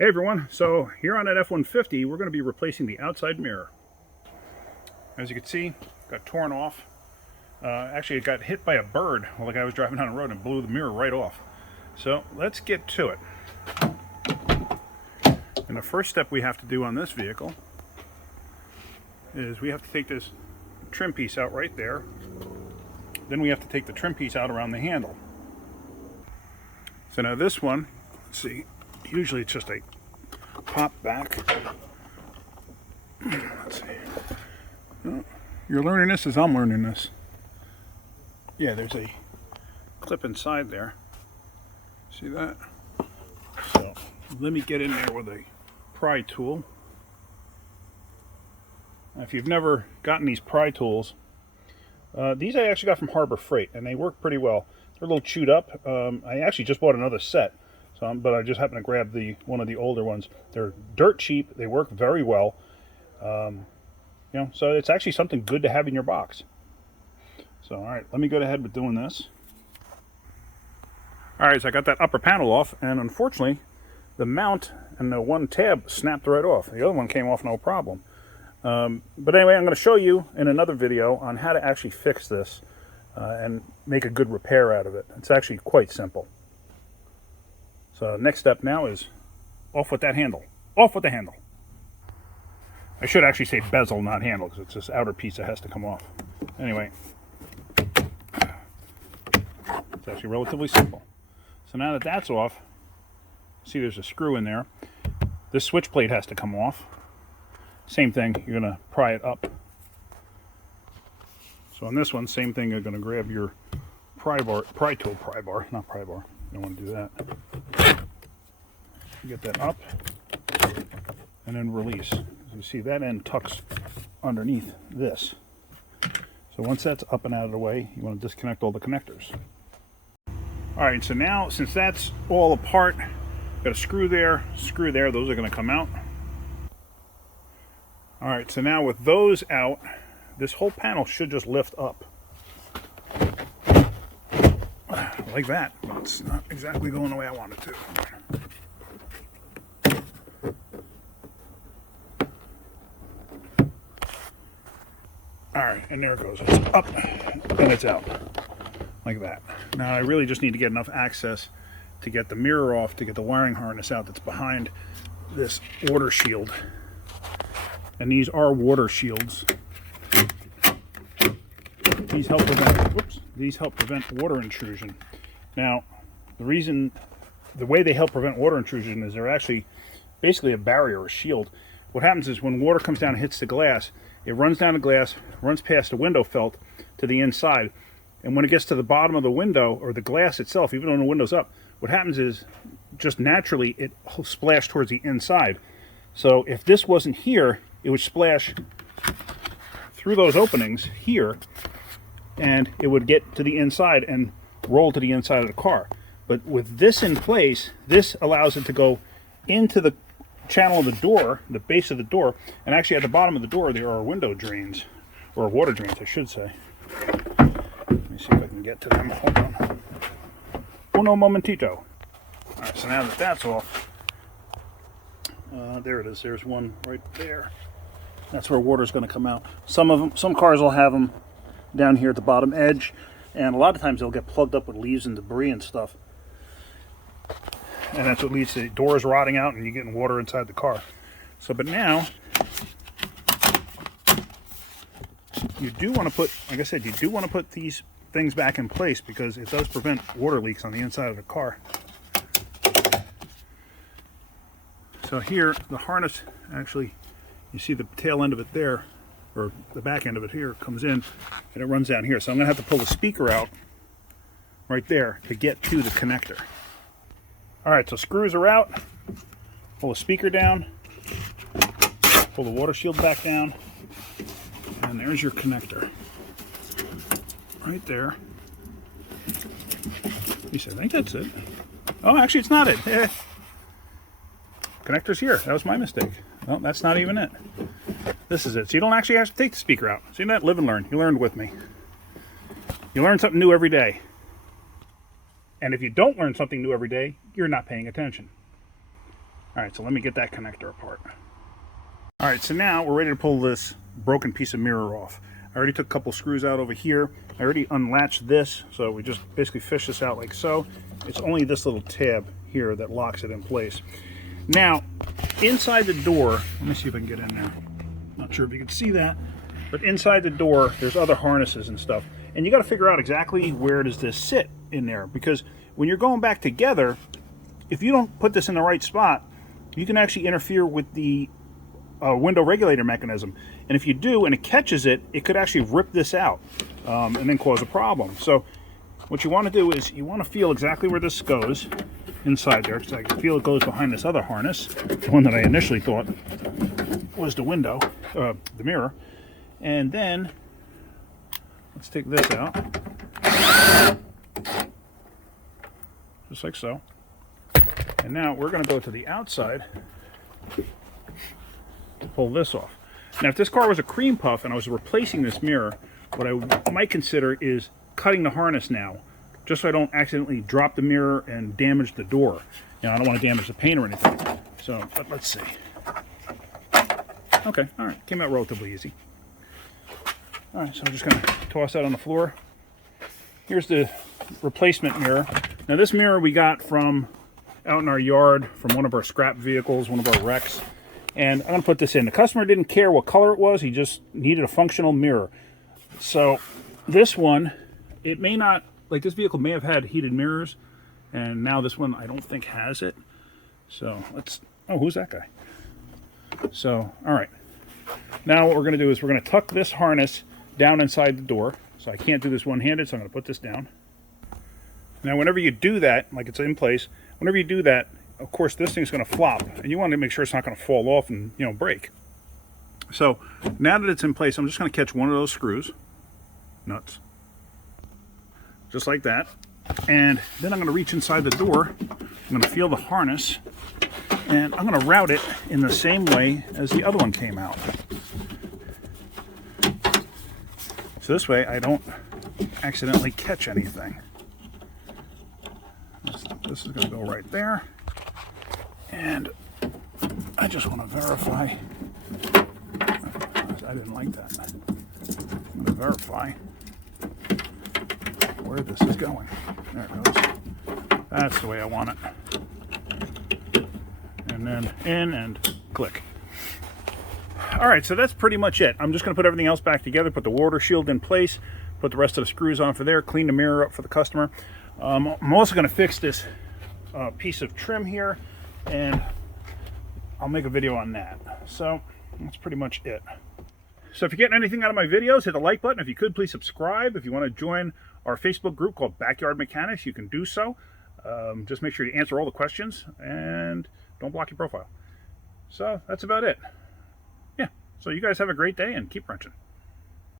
Hey everyone, so here on that F-150 we're going to be replacing the outside mirror. As you can see, it got torn off. Actually it got hit by a bird while the guy was driving down the road and blew the mirror right off. So let's get to it. And the first step we have to do on this vehicle is we have to take this trim piece out right there. Then we have to take the trim piece out around the handle. So now this one, let's see, usually it's just a pop back. Let's see. You're learning this as I'm learning this. Yeah, there's a clip inside there. See that? So let me get in there with a pry tool. Now, if you've never gotten these pry tools, these I actually got from Harbor Freight, and they work pretty well. They're a little chewed up. I actually just bought another set. But I just happened to grab one of the older ones. They're dirt cheap. They work very well. So it's actually something good to have in your box. So, all right, let me go ahead with doing this. All right, so I got that upper panel off, and unfortunately, the mount and the one tab snapped right off. The other one came off no problem. But anyway, I'm going to show you in another video on how to actually fix this and make a good repair out of it. It's actually quite simple. So next step now is off with that handle. Off with the handle. I should actually say bezel, not handle, because it's this outer piece that has to come off. Anyway, it's actually relatively simple. So now that that's off, see there's a screw in there. This switch plate has to come off. Same thing, you're going to pry it up. So on this one, same thing, you're going to grab your pry bar, not pry bar. You don't want to do that. Get that up and then release. As you see, that end tucks underneath this. So once that's up and out of the way, you want to disconnect all the connectors. Alright, so now since that's all apart, got a screw there, those are going to come out. Alright, so now with those out, this whole panel should just lift up. Like that, but it's not exactly going the way I want it to. Alright, and there it goes. It's up and it's out. Like that. Now I really just need to get enough access to get the mirror off, to get the wiring harness out that's behind this water shield. And these are water shields. These help prevent water intrusion. Now, the way they help prevent water intrusion is they're actually basically a barrier, a shield. What happens is when water comes down and hits the glass, it runs down the glass, runs past the window felt to the inside, and when it gets to the bottom of the window, or the glass itself, even though the window's up, what happens is, just naturally, it will splash towards the inside. So if this wasn't here, it would splash through those openings here, and it would get to the inside and roll to the inside of the car. But with this in place, this allows it to go into the channel of the door, the base of the door, and actually at the bottom of the door there are window drains, or water drains I should say. Let me see if I can get to them. Hold on. Uno momentito. Alright, so now that that's off, there it is. There's one right there. That's where water's going to come out. Some cars will have them down here at the bottom edge, and a lot of times they'll get plugged up with leaves and debris and stuff, and that's what leads to the doors rotting out and you getting water inside the car. So but now you do want to put, like I said, you do want to put these things back in place because it does prevent water leaks on the inside of the car. So here the harness, actually you see the tail end of it there, or the back end of it here, comes in and it runs down here. So I'm going to have to pull the speaker out right there to get to the connector. Alright, so screws are out. Pull the speaker down. Pull the water shield back down. And there's your connector. Right there. You said, I think that's it. Oh, actually it's not it. Connector's here. That was my mistake. Well, that's not even it. This is it. So you don't actually have to take the speaker out. See that? Live and learn. You learned with me. You learn something new every day. And if you don't learn something new every day, you're not paying attention. All right, so let me get that connector apart. All right, so now we're ready to pull this broken piece of mirror off. I already took a couple screws out over here. I already unlatched this, so we just basically fish this out like so. It's only this little tab here that locks it in place. Now, inside the door, let me see if I can get in there. Not sure if you can see that, but inside the door, there's other harnesses and stuff. And you got to figure out exactly where does this sit in there, because when you're going back together, if you don't put this in the right spot, you can actually interfere with the window regulator mechanism. And if you do and it catches it, it could actually rip this out and then cause a problem. So what you want to do is you want to feel exactly where this goes inside there, because I can feel it goes behind this other harness, the one that I initially thought was the window, the mirror. And then let's take this out, just like so. And now we're going to go to the outside to pull this off. Now, if this car was a cream puff and I was replacing this mirror, what I might consider is cutting the harness now, just so I don't accidentally drop the mirror and damage the door. You know, I don't want to damage the paint or anything. So, but let's see. Okay, all right, came out relatively easy. All right, so I'm just going to toss that on the floor. Here's the replacement mirror. Now, this mirror we got from out in our yard from one of our scrap vehicles, one of our wrecks. And I'm going to put this in. The customer didn't care what color it was. He just needed a functional mirror. So this one, it may not, like this vehicle may have had heated mirrors. And now this one I don't think has it. So let's, oh, who's that guy? So, all right. Now what we're going to do is we're going to tuck this harness down inside the door. So I can't do this one-handed, so I'm going to put this down. Now whenever you do that, like it's in place, whenever you do that, of course this thing's going to flop, and you want to make sure it's not going to fall off and, you know, break. So now that it's in place, I'm just going to catch one of those screws, nuts, just like that. And then I'm going to reach inside the door. I'm going to feel the harness, and I'm going to route it in the same way as the other one came out. So this way I don't accidentally catch anything. This is going to go right there. And I just want to verify. I didn't like that. I'm going to verify where this is going. There it goes. That's the way I want it. And then in and click. All right, so that's pretty much it. I'm just going to put everything else back together, put the water shield in place, put the rest of the screws on for there, clean the mirror up for the customer. I'm also going to fix this piece of trim here, and I'll make a video on that. So that's pretty much it. So if you're getting anything out of my videos, hit the like button. If you could, please subscribe. If you want to join our Facebook group called Backyard Mechanics, you can do so. Just make sure you answer all the questions and don't block your profile. So that's about it. Yeah, so you guys have a great day and keep wrenching.